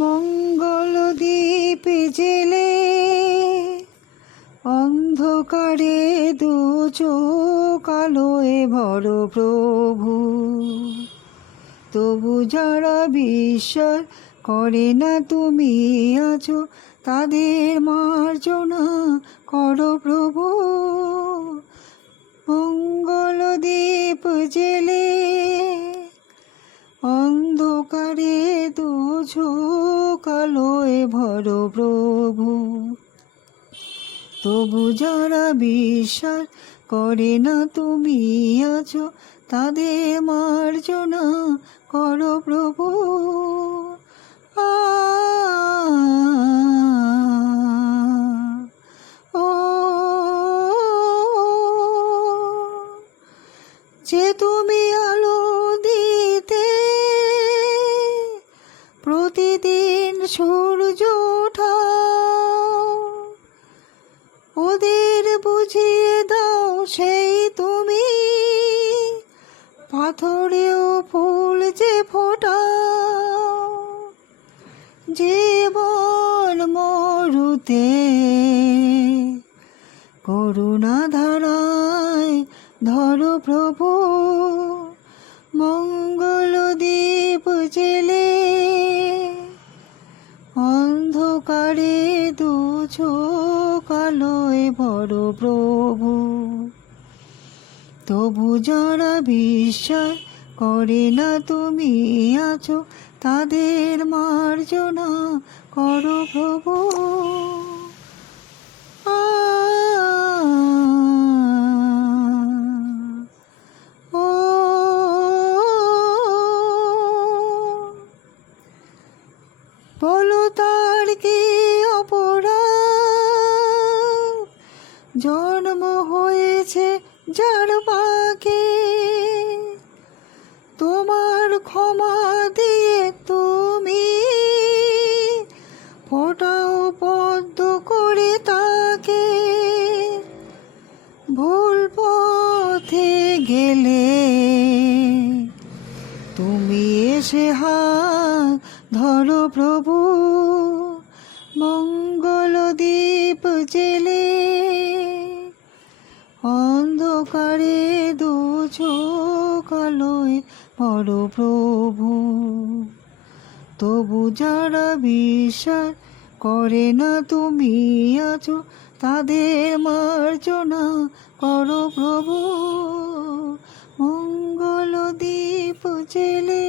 মঙ্গল দীপ জেলে অন্ধকারে দু চোখ আলোয় ভর প্রভু। তবু যারা বিশ্বাস করে না তুমি আছো, তাদের মার্জনা করো প্রভু। মঙ্গল দীপ জেলে অন্ধকারে দু চোখ আলোয় ভর প্রভু। তবু যারা বিশ্বাস করে না তুমি আছো, তাদের মার্জনা করো প্রভু। যে তুমি আলো দিতে প্রতিদিন সূর্য ওঠাও, ওদের বুঝিয়ে দাও সেই তুমি পাথরেও ফুল যে ফোটাও। জীবন মরুতে করুণা ধারায় ধরো প্রভু। মঙ্গল দীপ জেলে অন্ধকারে দু চোখ আলোয় ভর প্রভু। তবু যারা বিশ্বাস করে না তুমি আছো, তাদের মার্জনা করো প্রভু। বলো তার কি অপরাধ, জন্ম হয়েছে যার পাকে, তোমার ক্ষমা দিয়ে তুমি ফোটাও পদ্ম করে তাকে। ভুল পথে গেলে তুমি এসে হাত ধরো প্রভু। মঙ্গল দীপ জেলে অন্ধকারে দু চোখ আলোয় ভর প্রভু। তবু যারা বিশ্বাস করে না তুমি আছো, তাদের মার্জনা করো প্রভু। মঙ্গল দীপ জেলে।